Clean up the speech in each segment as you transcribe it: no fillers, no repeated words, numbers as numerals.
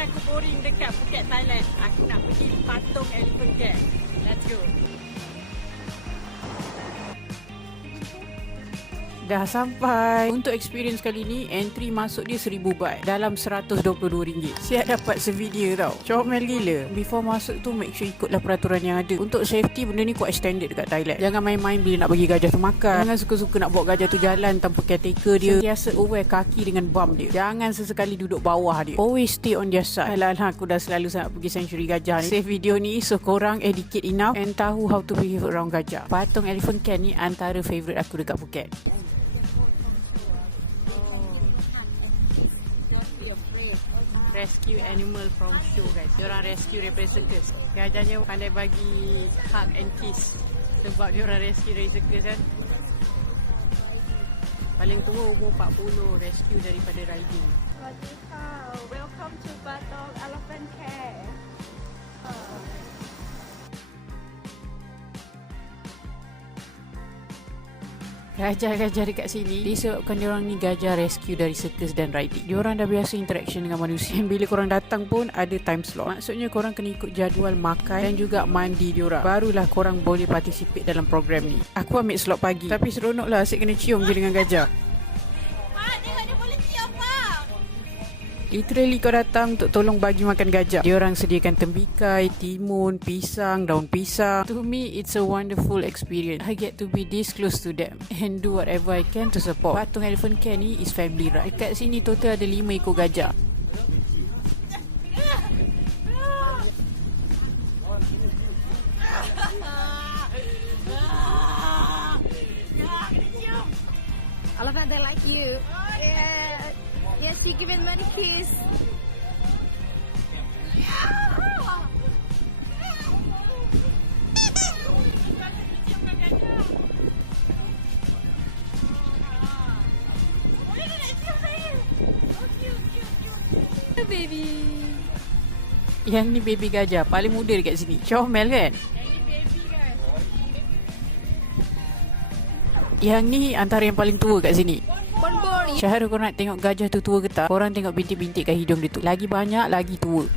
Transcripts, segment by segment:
aku boring dekat Phuket, Thailand. Aku nak pergi patung Elephant Camp. Let's go. Dah sampai. Untuk experience kali ni, entry masuk dia 1000 baht dalam RM122. Siap dapat sevidia tau. Comel gila. Before masuk tu, make sure ikutlah peraturan yang ada. Untuk safety, benda ni quite standard dekat Thailand. Jangan main-main bila nak bagi gajah tu makan. Jangan suka-suka nak bawa gajah tu jalan tanpa caretaker dia. Sentiasa aware kaki dengan bum dia. Jangan sesekali duduk bawah dia. Always stay on their side. Alah, aku dah selalu sangat pergi sanctuary gajah ni. Save video ni so korang educate enough and tahu how to behave around gajah. Patung Elephant Camp ni antara favourite aku dekat Phuket. Rescue animal from show, guys. Diorang rescue daripada circus. Gajahnya pandai bagi hug and kiss sebab diorang rescue dari circus kan. Paling tua umur 40, rescue daripada riding. Welcome to Patong Elephant Camp. Gajah-gajah dekat sini disebabkan diorang ni gajah rescue dari circus dan riding. Diorang dah biasa interaction dengan manusia. Bila korang datang pun ada time slot. Maksudnya korang kena ikut jadual makan dan juga mandi diorang. Barulah korang boleh participate dalam program ni. Aku ambil slot pagi. Tapi seronok lah, asyik kena cium je dengan gajah. Literally kau datang untuk tolong bagi makan gajah. Diorang sediakan tembikai, timun, pisang, daun pisang. To me, it's a wonderful experience. I get to be this close to them and do whatever I can to support. Patung Elephant Camp ni is family ride. Dekat sini total ada 5 ekor gajah. I love that they like you. Yeah. Yes, you give it many kiss. Baby. Yang ni baby gajah paling muda dekat sini. Comel kan? Yang ni antara yang paling tua kat sini. Syahara, korang nak tengok gajah tu tua ke tak? Korang tengok bintik-bintik kat hidung dia tu. Lagi banyak, lagi tua.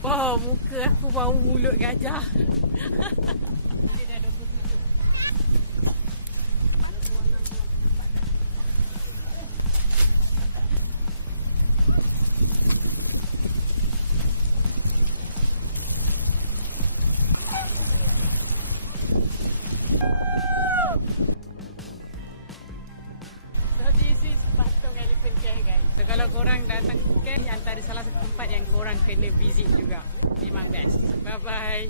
Wow, muka aku bau mulut gajah. So kalau korang datang ke camp, antara salah satu tempat yang korang kena visit juga. Memang best. Bye bye.